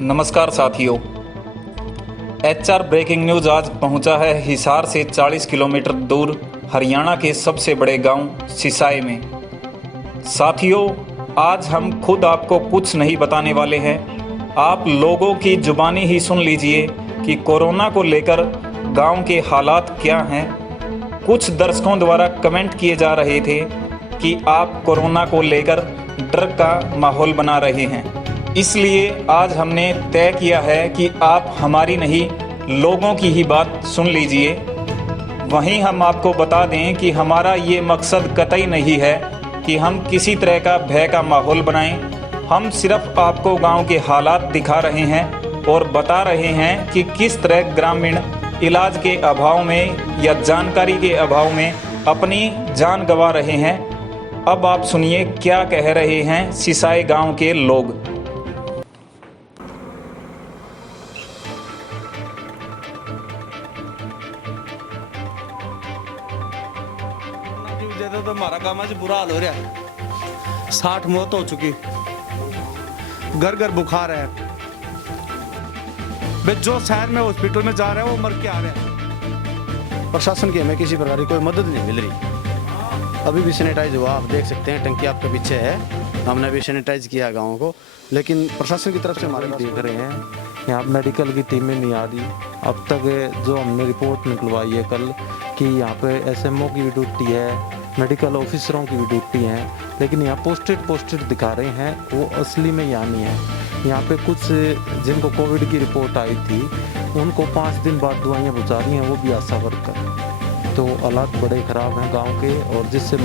नमस्कार साथियों। HR breaking news आज पहुंचा है हिसार से 40 किलोमीटर दूर हरियाणा के सबसे बड़े गांव सिसाई में। साथियों, आज हम खुद आपको कुछ नहीं बताने वाले हैं, आप लोगों की जुबानी ही सुन लीजिए कि कोरोना को लेकर गांव के हालात क्या हैं। कुछ दर्शकों द्वारा कमेंट किए जा रहे थे कि आप कोरोना को लेकर डर का माहौल बना रहे हैं, इसलिए आज हमने तय किया है कि आप हमारी नहीं लोगों की ही बात सुन लीजिए। वहीं हम आपको बता दें कि हमारा ये मकसद कतई नहीं है कि हम किसी तरह का भय का माहौल बनाएं। हम सिर्फ आपको गांव के हालात दिखा रहे हैं और बता रहे हैं कि किस तरह ग्रामीण इलाज के अभाव में या जानकारी के अभाव में अपनी जान गंवा रहे हैं। अब आप सुनिए क्या कह रहे हैं सिसाई गांव के लोग। तो हमारा काम आज बुरा हाल हो रहा है। 60 मौत हो चुकी, घर घर बुखार है। वे जो शहर में हॉस्पिटल में जा रहे हैं वो मर के आ रहे हैं। प्रशासन की हमें किसी प्रकार की कोई मदद नहीं मिल रही। अभी भी सैनिटाइज हुआ, आप देख सकते हैं, टंकी आपके पीछे है। हमने भी सैनिटाइज किया गाँव को, लेकिन प्रशासन की तरफ से हमारे देख रहे हैं यहाँ मेडिकल की टीमें नहीं आ रही। अब तक जो हमने रिपोर्ट निकलवाई है कल कि यहाँ पे SMO की भी ड्यूटी है, मेडिकल ऑफिसरों की भी ड्यूटी है, लेकिन यहाँ पोस्टेड दिखा रहे हैं, वो असली में यहाँ नहीं है। यहाँ पे कुछ जिनको कोविड की रिपोर्ट आई थी उनको 5 दिन बाद दवाइयाँ पहुँचा रही हैं, वो भी आशा वर्कर। तो हालात बड़े ख़राब हैं गांव के, और जिससे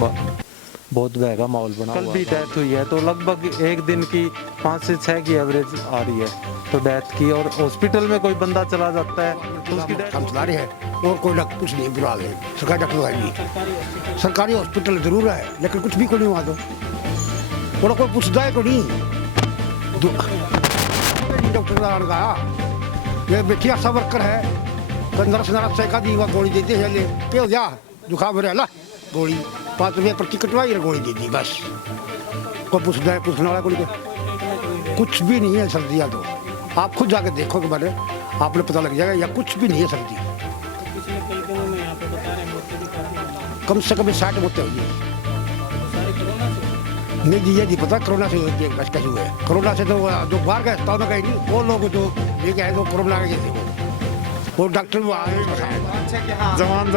बहुत भय का माहौल बना। कल भी डेथ हुई है, तो लगभग एक दिन की 5 से 6 की एवरेज आ रही है तो डेथ की। और हॉस्पिटल में कोई बंदा चला जाता है तो उसकी डेथ हम चला रहे हैं और कोई डॉक्टर कुछ नहीं, बुरा है। सरकारी डॉक्टर है नहीं, सरकारी हॉस्पिटल जरूर है लेकिन कुछ भी कोई नहीं वहाँ तो कोई पूछता है को नहीं। डॉक्टर का ये बेटी आशा वर्कर है, 15 से का दी गोली देते हैं, ले क्यों जा जुकाम रहा गोली 5 रुपये प्रति कटवाई गोली दे दी बस। कोई पूछता है, पूछने वाला कोई कुछ भी नहीं है। सर्दियाँ तो आप खुद जाकर देखो कि मैंने आपने पता लग जाएगा, या कुछ भी नहीं है सर्दी। कम से कम 60 मौतें हुई है। नहीं जी, ये नहीं पता कोरोना से कैसे हुए। कोरोना से तो जो बाहर गए अस्पताल में गए नहीं, वो लोग जो लेके आए तो कोरोना के थे वो डॉक्टर जवान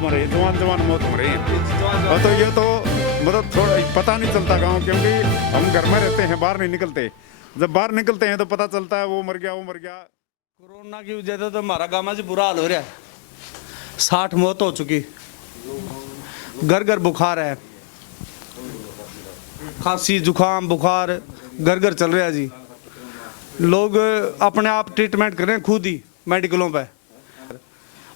मरे, जवान मौत मरे हैं। और तो ये तो मतलब थोड़ा पता नहीं चलता गाँव, क्योंकि हम घर में रहते हैं, बाहर नहीं निकलते। जब बाहर निकलते हैं तो पता चलता है वो मर गया। कोरोना की वजह से तो हमारा गाँव आज बुरा हाल हो रहा है। 60 मौत हो चुकी, घर घर बुखार है, खांसी जुकाम बुखार घर घर चल रहा है जी। लोग अपने आप ट्रीटमेंट कर रहे हैं खुद ही मेडिकलों पे।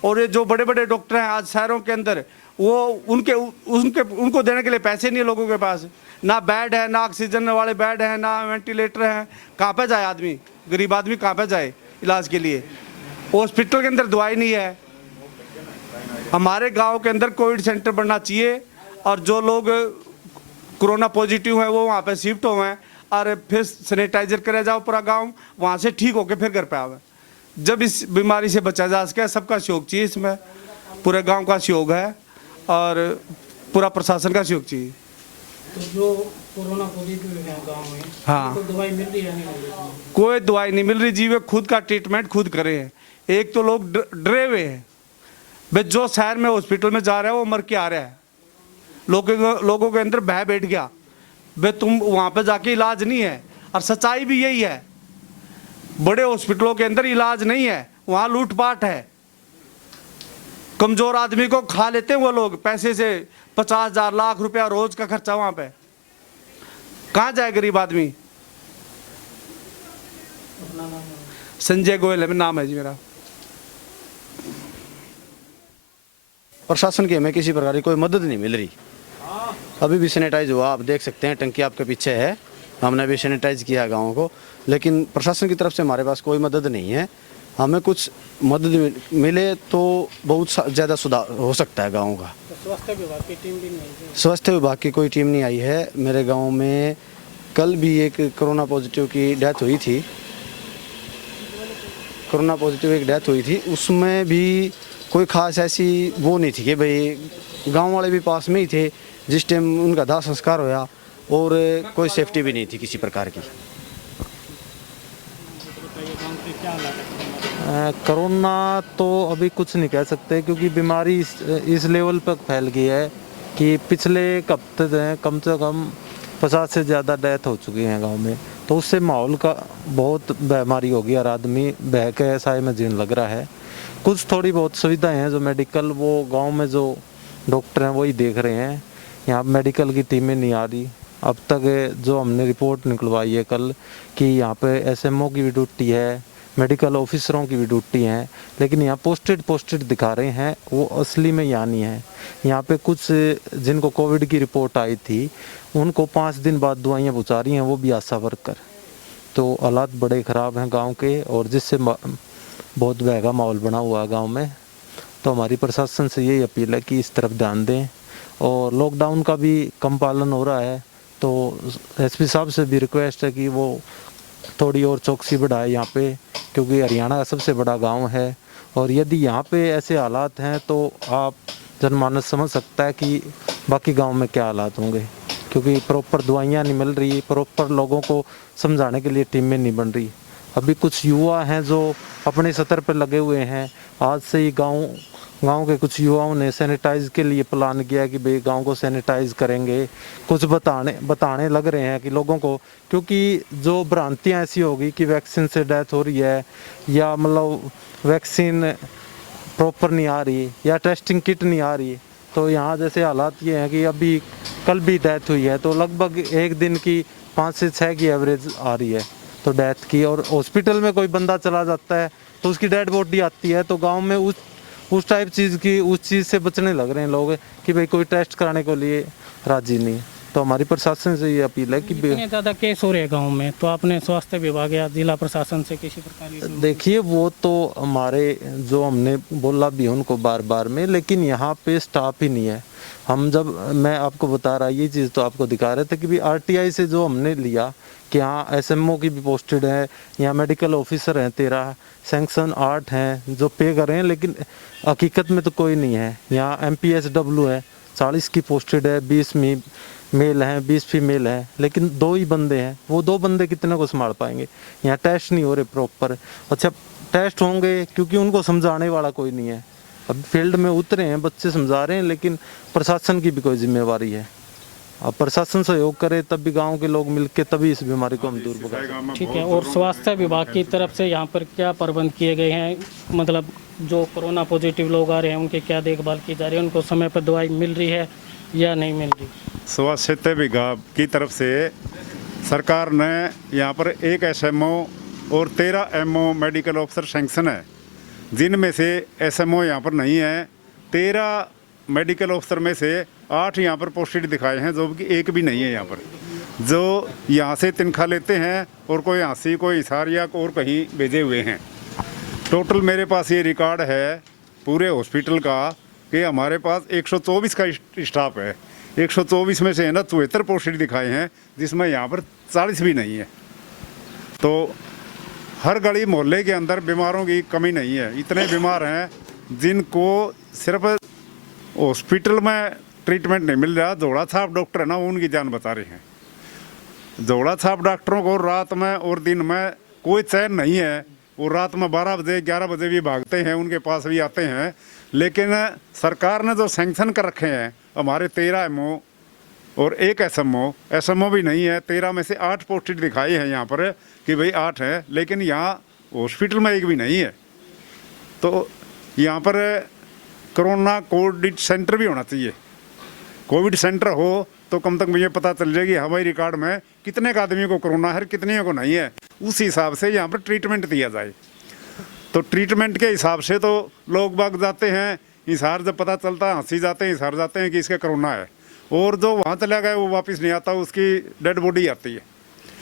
और ये जो बड़े बड़े डॉक्टर हैं आज शहरों के अंदर, वो उनको देने के लिए पैसे नहीं है लोगों के पास। ना बेड है, ना ऑक्सीजन वाले बेड हैं, ना वेंटिलेटर हैं। कहाँ पे जाए आदमी, गरीब आदमी कहाँ पे जाए इलाज के लिए। हॉस्पिटल के अंदर दवाई नहीं है। हमारे गांव के अंदर कोविड सेंटर बनना चाहिए, और जो लोग कोरोना पॉजिटिव हैं वो वहाँ पे शिफ्ट हुए हैं, और फिर सैनिटाइजर करे जाओ पूरा गाँव, वहाँ से ठीक होके फिर घर पे आवे। जब इस बीमारी से बचा जा सके, सबका सहयोग चाहिए इसमें, पूरे गांव का सहयोग है और पूरा प्रशासन का सहयोग चाहिए। तो जो कोरोना पॉजिटिव है गांव में, हाँ, तो दवाई मिल रही है नहीं? कोई दवाई नहीं मिल रही जी। वे खुद का ट्रीटमेंट खुद करे हैं। एक तो लोग डरे हुए हैं, वे जो शहर में हॉस्पिटल में जा रहा है वो मर के आ रहा है। लोगों के अंदर भय बैठ गया, वे तुम वहाँ पे जाके इलाज नहीं है। और सच्चाई भी यही है, बड़े हॉस्पिटलों के अंदर इलाज नहीं है, वहाँ लूटपाट है। कमजोर आदमी को खा लेते हैं वो लोग पैसे से। 50,000 लाख रुपया रोज का खर्चा वहाँ पे, कहाँ जाए गरीब आदमी। संजय गोयल है नाम है जी मेरा। प्रशासन की हमें किसी प्रकार की कोई मदद नहीं मिल रही। अभी भी सैनिटाइज हुआ, आप देख सकते हैं, टंकी आपके पीछे है। हमने भी सैनिटाइज किया गाँव को, लेकिन प्रशासन की तरफ से हमारे पास कोई मदद नहीं है। हमें कुछ मदद मिले तो बहुत ज़्यादा सुधार हो सकता है गाँव का। स्वास्थ्य विभाग की टीम भी नहीं? स्वास्थ्य विभाग की कोई टीम नहीं आई है। मेरे गांव में कल भी एक कोरोना पॉजिटिव की डेथ हुई थी, कोरोना पॉजिटिव एक डेथ हुई थी, उसमें भी कोई खास ऐसी वो नहीं थी कि भाई गांव वाले भी पास में ही थे जिस टाइम उनका दाह संस्कार होया, और कोई सेफ्टी भी नहीं थी किसी प्रकार की। कोरोना तो अभी कुछ नहीं कह सकते क्योंकि बीमारी इस लेवल पर फैल गई है कि पिछले एक हफ्ते से कम 50 से ज़्यादा डेथ हो चुकी हैं गांव में। तो उससे माहौल का बहुत बीमारी हो गई और आदमी बह के ऐसा में जीने लग रहा है। कुछ थोड़ी बहुत सुविधाएं हैं जो मेडिकल, वो गांव में जो डॉक्टर हैं वही देख रहे हैं। यहाँ मेडिकल की टीमें नहीं आ रही। अब तक जो हमने रिपोर्ट निकलवाई है कल कि यहाँ पे एसएमओ की भी ड्यूटी है, मेडिकल ऑफिसरों की भी ड्यूटी है, लेकिन यहाँ पोस्टेड दिखा रहे हैं, वो असली में यहाँ नहीं है। यहाँ पे कुछ जिनको कोविड की रिपोर्ट आई थी उनको 5 दिन बाद दवाइयाँ पहुँचा रही हैं, वो भी आशा वर्कर। तो हालात बड़े ख़राब हैं गांव के, और जिससे बहुत बहगा माहौल बना हुआ है गांव में। तो हमारी प्रशासन से यही अपील है कि इस तरफ ध्यान दें। और लॉकडाउन का भी कम पालन हो रहा है, तो एसपी साहब से भी रिक्वेस्ट है कि वो थोड़ी और चौकसी बढ़ाए यहाँ पे, क्योंकि हरियाणा का सबसे बड़ा गांव है। और यदि यहाँ पे ऐसे हालात हैं तो आप जनमानस समझ सकता है कि बाकी गांव में क्या हालात होंगे, क्योंकि प्रॉपर दवाइयाँ नहीं मिल रही, प्रॉपर लोगों को समझाने के लिए टीमें नहीं बन रही। अभी कुछ युवा हैं जो अपने स्तर पर लगे हुए हैं। आज से ही गांव के कुछ युवाओं ने सैनिटाइज के लिए प्लान किया कि भाई गांव को सैनिटाइज करेंगे। कुछ बताने लग रहे हैं कि लोगों को, क्योंकि जो भ्रांतियां ऐसी होगी कि वैक्सीन से डेथ हो रही है या मतलब वैक्सीन प्रॉपर नहीं आ रही या टेस्टिंग किट नहीं आ रही। तो यहाँ जैसे हालात ये हैं कि अभी कल भी डेथ हुई है, तो लगभग एक दिन की 5 से 6 की एवरेज आ रही है तो डेथ की। और हॉस्पिटल में कोई बंदा चला जाता है तो उसकी डेड बॉडी आती है, तो गांव में उस टाइप उस चीज़ से बचने लग रहे हैं लोग कि भाई कोई टेस्ट कराने के लिए राजी नहीं। तो हमारी प्रशासन से ये अपील है कि इतने ज़्यादा केस हो रहे हैं गाँव में, तो आपने स्वास्थ्य विभाग या जिला प्रशासन से किसी प्रकार की देखिए, वो तो हमारे जो हमने बोला भी उनको बार में, लेकिन यहाँ पे स्टाफ ही नहीं है। मैं आपको बता रहा, ये चीज़ तो आपको दिखा रहे थे कि भी आरटीआई से जो हमने लिया कि यहाँ एसएमओ की भी पोस्टेड है, यहाँ मेडिकल ऑफिसर हैं 13, सैंक्शन 8 हैं जो पे कर रहे हैं, लेकिन हकीकत में तो कोई नहीं है। यहाँ MPSW है 40 की पोस्टेड है, 20 मेल हैं, 20 फीमेल हैं, लेकिन 2 ही बंदे हैं। वो 2 बंदे कितने को संभाल पाएंगे? यहाँ टेस्ट नहीं हो रहे प्रॉपर। अच्छा, टेस्ट होंगे क्योंकि उनको समझाने वाला कोई नहीं है। अब फील्ड में उतरे हैं, बच्चे समझा रहे हैं, लेकिन प्रशासन की भी कोई जिम्मेवारी है। अब प्रशासन सहयोग करे तब भी गांव के लोग मिलके तभी इस बीमारी को हम दूर भगा सकते। ठीक है। और स्वास्थ्य विभाग की तरफ से यहाँ पर क्या प्रबंध किए गए हैं? मतलब जो कोरोना पॉजिटिव लोग आ रहे हैं उनकी क्या देखभाल की जा रही है? उनको समय पर दवाई मिल रही है या नहीं मिल रही? स्वास्थ्य विभाग की तरफ से सरकार ने यहाँ पर 1 SMO और 13 MO मेडिकल ऑफिसर सैंक्शन है, जिनमें से SMO यहाँ पर नहीं है। 13 मेडिकल ऑफिसर में से 8 यहाँ पर पोस्टेड दिखाए हैं, जो कि 1 भी नहीं है यहाँ पर, जो यहाँ से तनख्वाह लेते हैं और कोई हाँसी, कोई हिसार या और कहीं भेजे हुए हैं। टोटल मेरे पास ये रिकॉर्ड है पूरे हॉस्पिटल का कि हमारे पास 124 का स्टाफ है। 124 में से है ना 74 पोस्टेड दिखाए हैं, जिसमें यहाँ पर 40 भी नहीं है। तो हर गली मोहल्ले के अंदर बीमारों की कमी नहीं है। इतने बीमार हैं जिनको सिर्फ हॉस्पिटल में ट्रीटमेंट नहीं मिल रहा। जोड़ा छाप डॉक्टर है ना, उनकी जान बचा रहे हैं। जोड़ा छाप डॉक्टरों को रात में और दिन में कोई चैन नहीं है। वो रात में 12 बजे 11 बजे भी भागते हैं, उनके पास भी आते हैं। लेकिन सरकार ने जो सैंक्शन कर रखे हैं, हमारे 13 MO और 1 SMO भी नहीं है। 13 में से 8 पोस्टेड दिखाई है यहाँ पर कि भाई 8 है, लेकिन यहाँ हॉस्पिटल में 1 भी नहीं है। तो यहाँ पर कोरोना कोविड सेंटर भी होना चाहिए। कोविड सेंटर हो तो कम तक मुझे पता चल जाएगी हमारे रिकॉर्ड में कितने का आदमी को कोरोना है, कितने को नहीं है। उस हिसाब से यहाँ पर ट्रीटमेंट दिया जाए। तो ट्रीटमेंट के हिसाब से तो लोग बाग जाते हैं हिसार, जब पता चलता है हंसी जाते हैं, हिसार जाते हैं कि इसका कोरोना है, और जो वहाँ चला गया वो वापस नहीं आता, उसकी डेड बॉडी आती है।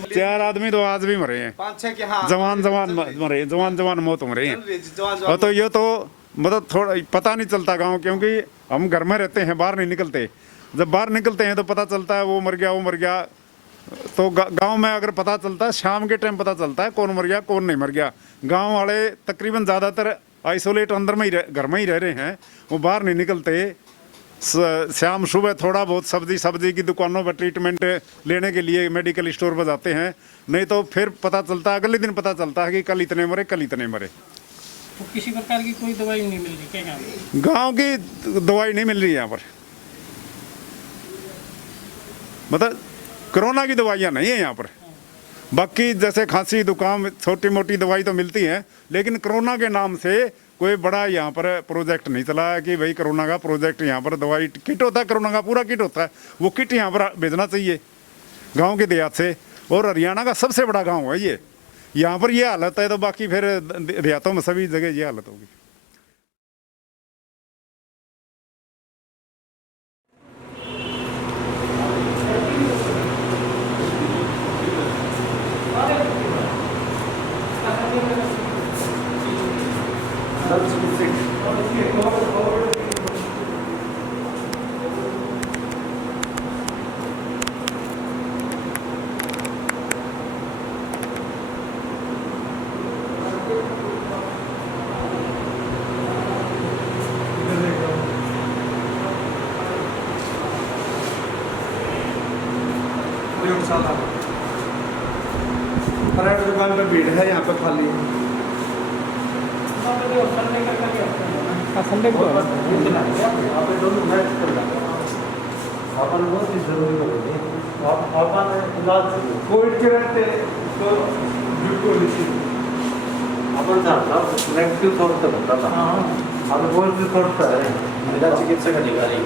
4 आदमी तो आज भी मरे हैं, जवान मरे, जवान मौत हो रही हैं। और तो ये तो मतलब थोड़ा पता नहीं चलता गाँव, क्योंकि हम घर में रहते हैं, बाहर नहीं निकलते। जब बाहर निकलते हैं तो पता चलता है वो मर गया तो गांव में अगर पता चलता है, शाम के टाइम पता चलता है कौन मर गया कौन नहीं मर गया। गांव वाले तकरीबन ज़्यादातर आइसोलेट अंदर में ही घर में ही रह रहे हैं, वो बाहर नहीं निकलते। शाम सुबह थोड़ा बहुत सब्जी की दुकानों पर ट्रीटमेंट लेने के लिए मेडिकल स्टोर पर जाते हैं, नहीं तो फिर पता चलता है, अगले दिन पता चलता है कि कल इतने मरे कल इतने मरे। तो किसी प्रकार की कोई दवाई नहीं मिल रही क्या गाँव? गांव की दवाई नहीं मिल रही यहाँ पर, मतलब कोरोना की दवाइयाँ नहीं है यहाँ पर। बाकी जैसे खांसी जुकाम छोटी मोटी दवाई तो मिलती है, लेकिन कोरोना के नाम से कोई बड़ा यहाँ पर प्रोजेक्ट नहीं चला है कि भाई कोरोना का प्रोजेक्ट यहाँ पर दवाई किट होता है, कोरोना का पूरा किट होता है, वो किट यहाँ पर भेजना चाहिए गांव के देहात से। और हरियाणा का सबसे बड़ा गांव है ये, यहाँ पर ये हालत है तो बाकी फिर देहातों में सभी जगह ये हालत होगी। प्राइवेट दुकान पे भीड़ है, यहाँ पे खाली है। संडे को कोविड के रहते तो अपन नेगेटिव थॉट तक होता था, अब पॉजिटिव थॉट पर है। मेरा चिकित्सक अधिकारी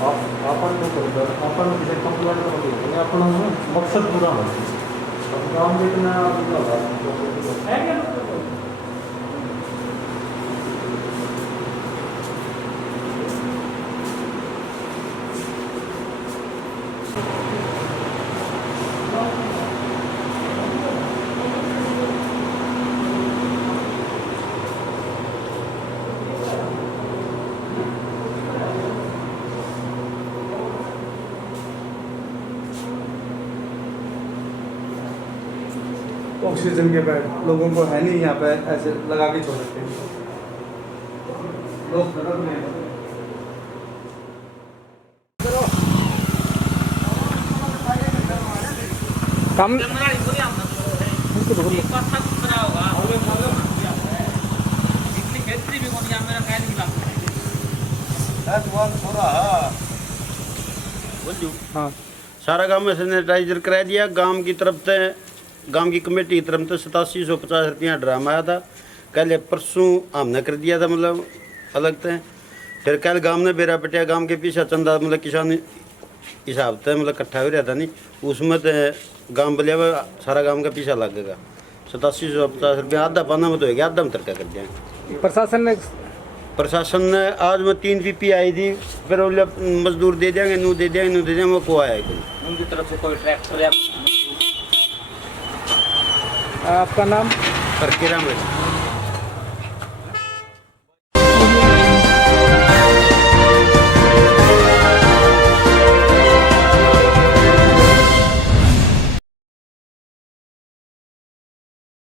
अपन को अपन किसी कंप्लेंट करोगे अपन मकसद पूरा हो, अब काम देखना है क्या? ऑक्सीजन के बेड लोगों को है नहीं, यहाँ पे ऐसे लगा के छोड़ सकते हैं लोग तरफ में। कम हाँ, सारा गांव में सैनिटाइजर करा दिया। गांव की तरफ से, गांव की कमेटी की तरफ से 8750 रुपया ड्रामा आया था। कल परसों हमने कर दिया था, मतलब अलग से। फिर कल गांव ने बेरा पटिया गांव के पीछे चंदा मतलब किसान हिसाब से मतलब इकट्ठा हो रहा था नहीं, उसमें तो गांव बलिया हुआ सारा गांव का पीछा लगेगा। 8750 रुपया आधा पाना में तो हो गया, आधा में तरका कर दिया। प्रशासन ने आज में 3 पीपी आई थी, फिर मजदूर दे देंगे, नू दे देंगे, वो को आया उनकी तरफ से कोई ट्रैक्टर या आपका नाम? पर किराम